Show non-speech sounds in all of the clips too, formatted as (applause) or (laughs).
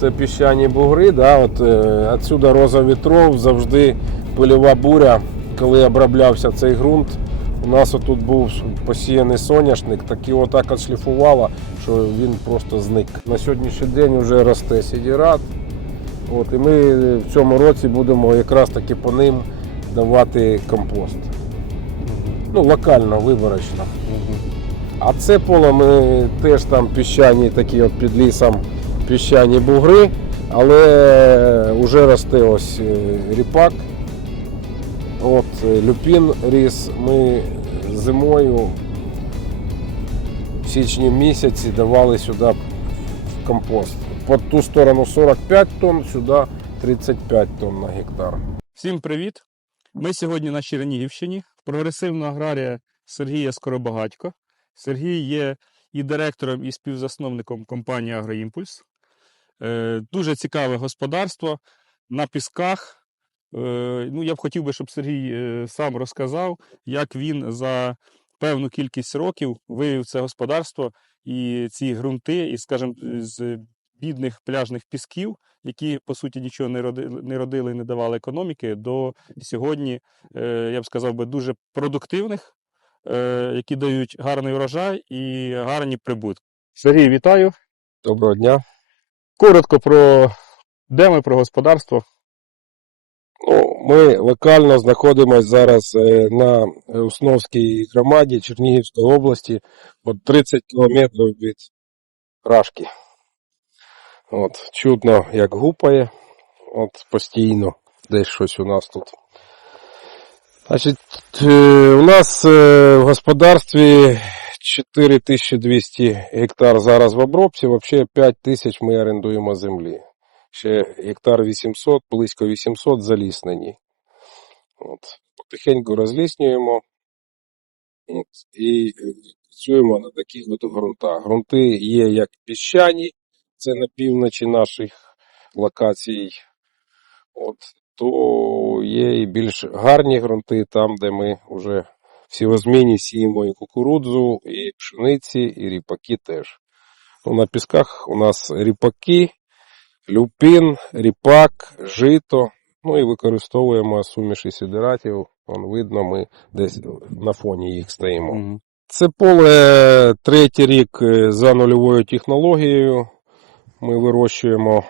Це піщані бугри, да, от, е, отсюда роза вітров, завжди пильова буря. Коли оброблявся цей ґрунт, у нас отут був посіяний соняшник, так його так отшліфувало, що він просто зник. На сьогоднішній день вже росте сідірат. От, і ми в цьому році будемо якраз таки по ним давати компост. Ну, локально, виборочно. А це поле ми теж там піщані такі от під лісом піщані бугри, але вже росте ось е, ріпак. От е, люпін ріс. Ми зимою в січні місяці давали сюди компост. По ту сторону 45 тонн, сюди 35 тонн на гектар. Всім привіт! Ми сьогодні на Чернігівщині в прогресивного аграрія Сергія Скоробагатько. Сергій є і директором, і співзасновником компанії Агроімпульс. Е, Дуже цікаве господарство на пісках. Е, Ну, я б хотів би, щоб Сергій е, сам розказав, як він за певну кількість років вивів це господарство і ці ґрунти, і, скажімо, з бідних пляжних пісків, які по суті нічого не родили, не родили і не давали економіки, до сьогодні, я б сказав би, дуже продуктивних, які дають гарний урожай і гарні прибутки. Сергій, вітаю. Доброго дня. Коротко про де ми про господарство. Ну, ми локально знаходимося зараз е, на Усновській громаді Чернігівської області, от 30 кілометрів від Рашки. От, чутно, як гупає, от постійно десь щось у нас тут. Значить, е, у нас е, в господарстві 4200 гектар зараз в обробці, взагалі 5000 ми орендуємо землі ще гектар 800, близько 800 заліснені. От. Потихеньку розліснюємо от. і е, працюємо на таких от ґрунтах. Грунти є як піщані, це на півночі наших локацій. От. То є і більш гарні ґрунти, там, де ми вже в сівозміні сіємо і кукурудзу, і пшениці, і ріпаки теж. Ну, на пісках у нас ріпаки, люпін, ріпак, жито. Ну і використовуємо суміші сидератів. Вон видно, ми десь на фоні їх стоїмо. Мгм. Це поле третій рік е, за нульовою технологією. Ми вирощуємо.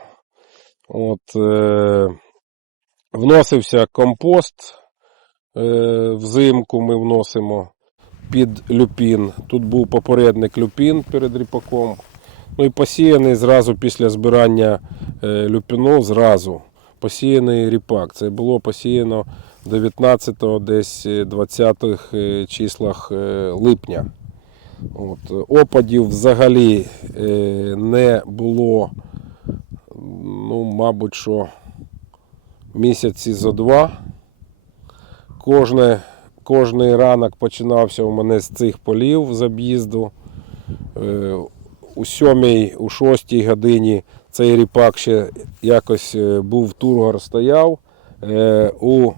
От, е, вносився компост. Е, взимку ми вносимо під люпін. Тут був попередник люпін перед ріпаком. Ну і посіяний зразу після збирання е, люпіну, зразу посіяний ріпак. Це було посіяно 19-го, десь е, 20-х е, числах липня. От, опадів взагалі не було, ну, мабуть, що місяці зо два. Кожне, кожний ранок починався у мене з цих полів з об'їзду. Е, у сьомій, у шостій годині цей ріпак ще якось е, був тургор стояв. Е, У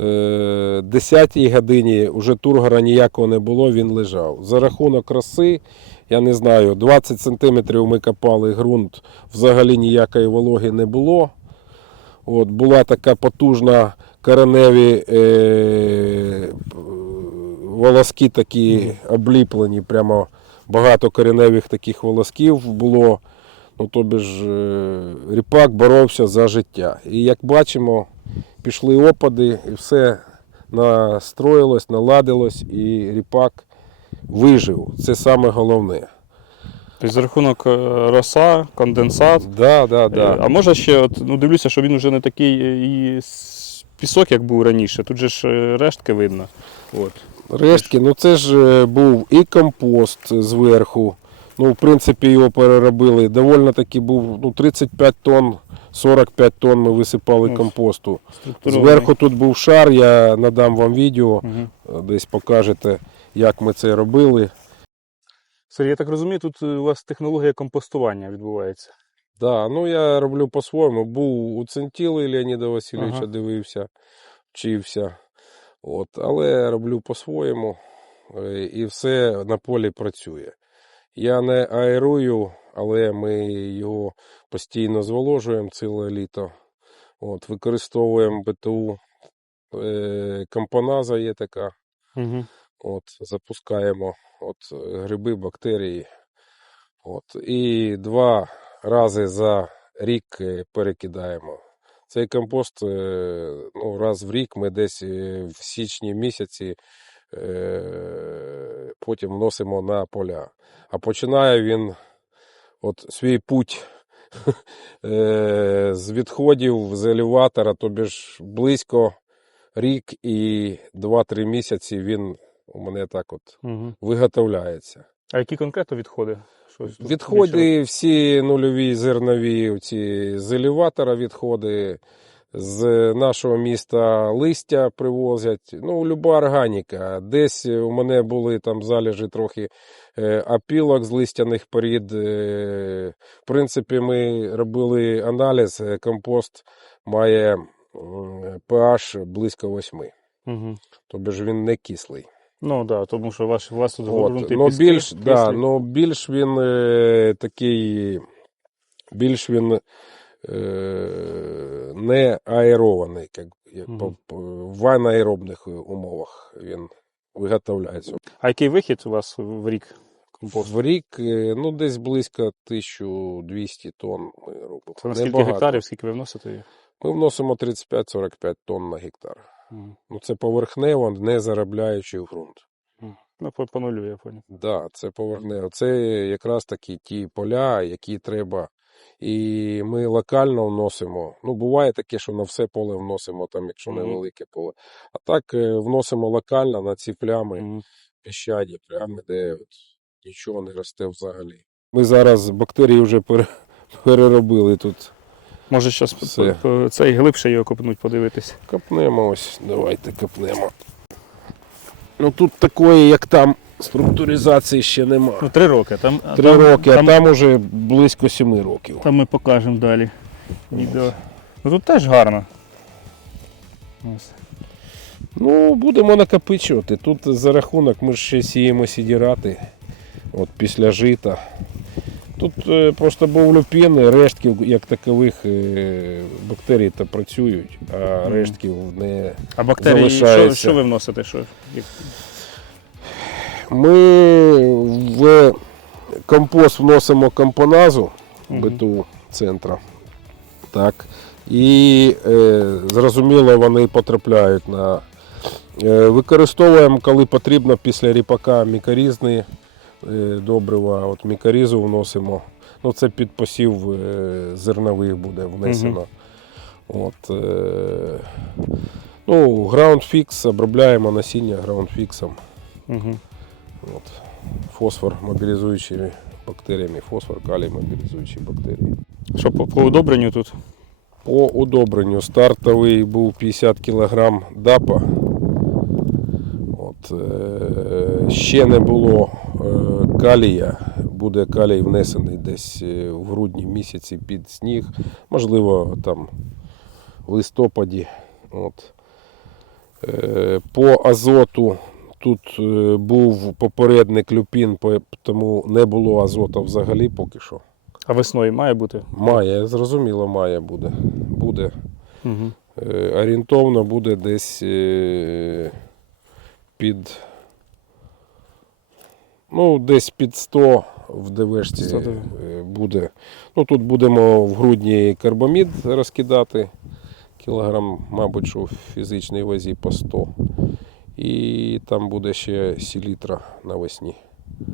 е, 10 годині вже тургора ніякого не було, він лежав. За рахунок роси, я не знаю, 20 см ми копали ґрунт, взагалі ніякої вологи не було. От, була така потужна кореневі е, волоски такі обліплені, прямо багато кореневих таких волосків було. Ну, тобі ж е, ріпак боровся за життя. І як бачимо, пішли опади, і все настроїлось, наладилось, і ріпак вижив. Це саме головне. Тобто за рахунок е, роса, конденсат. Да, да, Е, да. А може ще, от, ну дивлюся, що він вже не такий е, і пісок, як був раніше. Тут же ж е, рештки видно. От. Рештки, ну це ж е, був і компост зверху. Ну, в принципі, його переробили. Довольно таки був ну, 35 тонн, 45 тонн ми висипали Ну, компосту. Зверху тут був шар, я надам вам відео, е, десь покажете, як ми це робили. Сергій, я так розумію, тут у вас технологія компостування відбувається. Да, ну я роблю по-своєму. Був у Центіли Леоніда Васильовича, Ага. дивився, вчився. От, але роблю по-своєму е, і все на полі працює. Я не аерую але ми його постійно зволожуємо ціле літо. От, використовуємо БТУ. Е, компоназа є така. Угу. От, запускаємо от, гриби, бактерії. От, і два рази за рік е, перекидаємо. Цей компост е, ну, раз в рік ми десь е, в січні місяці потім вносимо на поля. А починає він от свій путь (laughs) з відходів з елеватора, тобі ж близько рік і 2-3 місяці він у мене так от Угу. виготовляється. А які конкретно відходи? Щось? Відходи всі нульові зернові, ці з елеватора відходи, з нашого міста листя привозять. Ну, люба органіка. Десь у мене були там залежі трохи е, опілок з листяних порід. Е, В принципі, ми робили аналіз. е, Компост має pH близько 8. Угу. Тобто ж він не кислий. Ну да, тому що ваш, вас тут От, ну, піски, більш, да, ну, більш він е, такий, більш він е, не аерований, як, як Мгм. по, по, в анаеробних умовах він виготовляється. А який вихід у вас в рік компосту? В рік е, ну, десь близько 1200 тонн ми робимо. Це на скільки Небагато. гектарів, скільки ви вносите? Ми вносимо 35-45 тонн на гектар. Ну, це поверхнево, не заробляючи в ґрунт. Ну, по, по нулю, я поняв. Да, це поверхнево. Це якраз такі ті поля, які треба. І ми локально вносимо. Ну, буває таке, що на все поле вносимо, там, якщо невелике поле. А так е, вносимо локально на ці плями Мгм. піщані, плями, де от нічого не росте взагалі. Ми зараз бактерії вже переробили тут. Може, зараз Все. цей глибше його копнуть, подивитись. Копнемо ось, давайте копнемо. Ну тут такої, як там, структуризації ще нема. Ну, три роки. Там, а Три там, роки, там, а там уже близько сіми років. там ми покажемо далі відео. Ну тут теж гарно. Ось. Ну, будемо накопичувати. Тут за рахунок ми ж ще сіємо сідірати от після жита. Тут е, просто був люпін, рештків як такових е, бактерій та працюють, а рештків не. А бактерії, що, Залишається. що ви вносите? Що? Ми в компост вносимо компоназу. БТУ центра. Так. І е, зрозуміло, вони потрапляють на. Е, використовуємо, коли потрібно після ріпака мікорізні добрива. От мікорізу вносимо. Ну, це під посів е, зернових буде внесено. От, е, ну, граундфікс, обробляємо насіння граундфіксом. Угу. От. Фосфор мобілізуючі бактеріями, фосфор, калій мобілізуючі бактерії. Що по, по удобренню тут? По удобренню стартовий був 50 кг ДАПа. От, е, ще не було е, калія. Буде калій внесений десь е, в грудні місяці під сніг, можливо, там в листопаді. От. Е, по азоту тут е, був попередник люпін, тому не було азоту взагалі поки що. А весною має бути? Має, зрозуміло, має буде. Буде. Угу. Орієнтовно буде десь під. Ну, десь під 100 в ДВшці 100 е, буде. Ну, тут будемо в грудні карбамід розкидати. Кілограм, мабуть, що в фізичній вазі по 100. І там буде ще селітра навесні.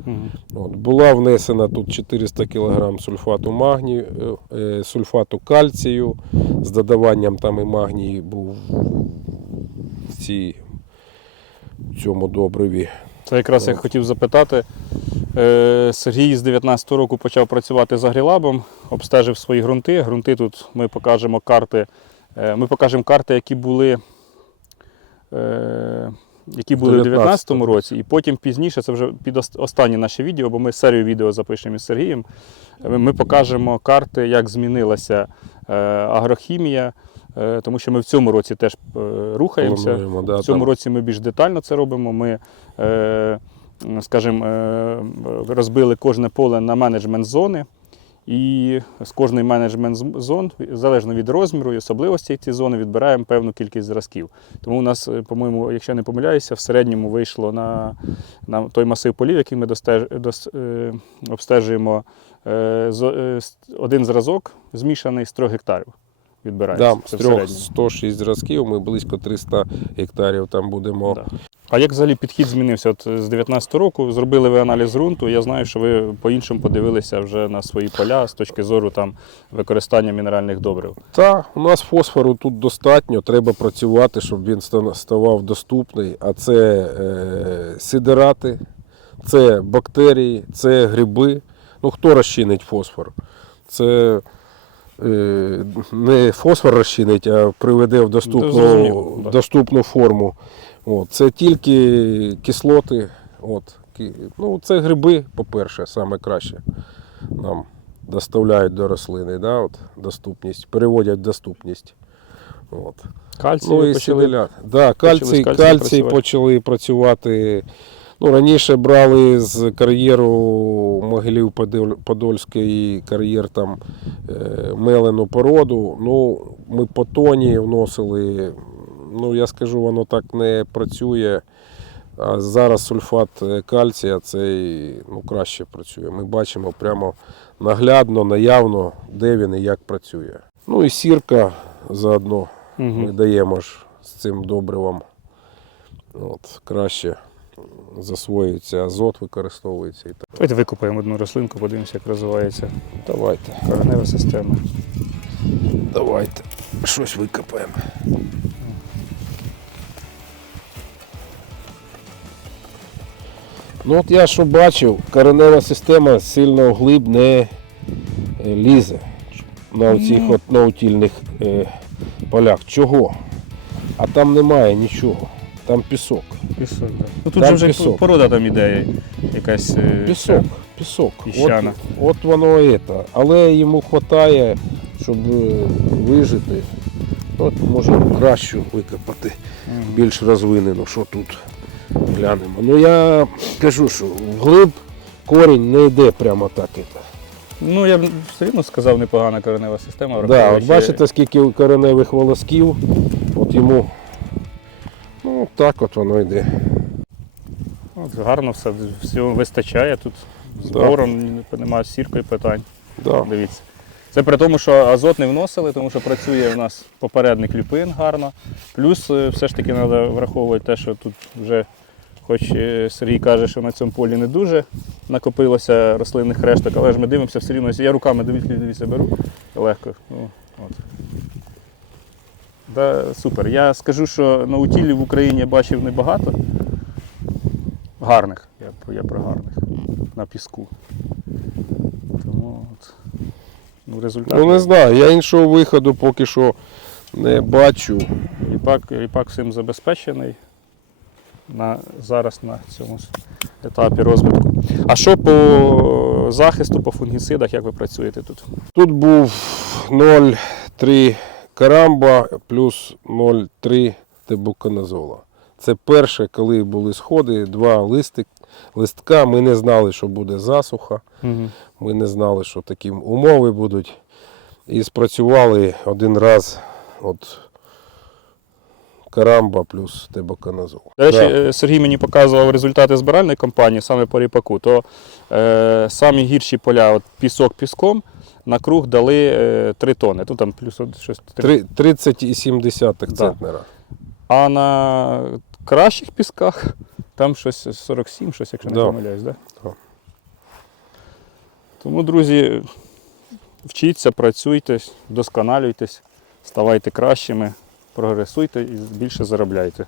Угу. От, була внесена тут 400 кг сульфату магнію, е, е, сульфату кальцію з додаванням там і магній був в цій, в цьому добриві. Це якраз я хотів запитати. Е, Сергій з 19-го року почав працювати з агрілабом, обстежив свої ґрунти. Ґрунти тут ми покажемо карти. е, Ми покажемо карти, які були. е, Які були 19-му 19-му році, і потім пізніше, це вже під ост- останнє наше відео, бо ми серію відео запишемо із Сергієм. Ми- покажемо карти, як змінилася агрохімія, тому що ми в цьому році теж е, рухаємося. Плануємо, да, В цьому там році ми більш детально це робимо. Ми, е, скажімо, е, розбили кожне поле на менеджмент зони. І з кожної менеджмент зон, залежно від розміру і особливостей цієї зони, відбираємо певну кількість зразків. Тому у нас, е, по-моєму, якщо я не помиляюся, в середньому вийшло на, на той масив полів, який ми достеж, дос, е, обстежуємо, е, з, е, один зразок змішаний з 3 гектарів. Відбирається. Да, з трьох 106 зразків, ми близько 300 гектарів там будемо. Да. А як взагалі підхід змінився? От з 19 року зробили ви аналіз ґрунту. Я знаю, що ви по-іншому подивилися вже на свої поля з точки зору там використання мінеральних добрив. Та, у нас фосфору тут достатньо, треба працювати, щоб він ставав доступний. А це е, сидерати, це бактерії, це гриби. Ну хто розчинить фосфор? Це не фосфор розчинить, а приведе в доступну, да. доступну форму. От. Це тільки кислоти. От. Ну, це гриби, по-перше, саме краще нам доставляють до рослини, да, от, доступність, переводять в доступність. От. Кальцій Ну і почали. Да, кальцій, почали кальцій, працювати. почали працювати. Ну, раніше брали з кар'єру Могилів Подоль- Подольський кар'єр там е, мелену породу. Ну, ми по тоні вносили. Ну, я скажу, воно так не працює. А зараз сульфат е, кальція цей ну, краще працює. Ми бачимо прямо наглядно, наявно, де він і як працює. Ну і сірка заодно ми даємо ж з цим добривом. От, краще засвоюється азот, використовується і так. Давайте викопаємо одну рослинку, подивимося, як розвивається Давайте, коренева система. давайте. Щось викопаємо. Ну от я що бачив, коренева система сильно вглиб не е, лізе на оцих от наутільних е, полях. Чого? А там немає нічого. Там пісок. Пісок, да. Ну тут Там же вже пісок. порода там іде якась. е, Пісок, пісок. От, Піщана. от воно і це. Але йому вистачає, щоб е, вижити. От можемо кращу викопати, Мгм. більш розвинену, що тут глянемо. Ну я кажу, що вглиб корінь не йде прямо так. так. Ну, я б все одно сказав, непогана коренева система. Да, от бачите, скільки кореневих волосків, от йому ну, так от воно йде. От, гарно все, всього вистачає тут. З Да. бором немає з сіркою питань. Да. Дивіться. Це при тому, що азот не вносили, тому що працює в нас попередник люпин гарно. Плюс е, все ж таки треба враховувати те, що тут вже, хоч е, Сергій каже, що на цьому полі не дуже накопилося рослинних решток, але ж ми дивимося все рівно. Я руками дивіться, дивіться беру легко. Да, супер. Я скажу, що наутілів в Україні я бачив небагато. Гарних. Я, я про гарних. На піску. Тому от, ну, результат. Ну не знаю, я іншого виходу поки що не бачу. Ріпак, ріпак всім забезпечений на, зараз на цьому етапі розвитку. А що по захисту, по фунгіцидах, як ви працюєте тут? Тут був 0,3 карамба плюс 0,3 тебуканазола. Це перше, коли були сходи, два листи, листка. Ми не знали, що буде засуха. Угу. Ми не знали, що такі умови будуть. І спрацювали один раз от карамба плюс тебуканазол. До речі, Да. е, Сергій мені показував результати збиральної кампанії саме по ріпаку, то е, самі гірші поля, от пісок піском, на круг дали е, 3 тони. Тут там плюс щось. три- Три- 30,7 Да. центнера. А на кращих пісках там щось 47, щось, якщо не Да. помиляюсь, да? Да. Тому, друзі, вчіться, працюйте, вдосконалюйтесь, ставайте кращими, прогресуйте і більше заробляйте.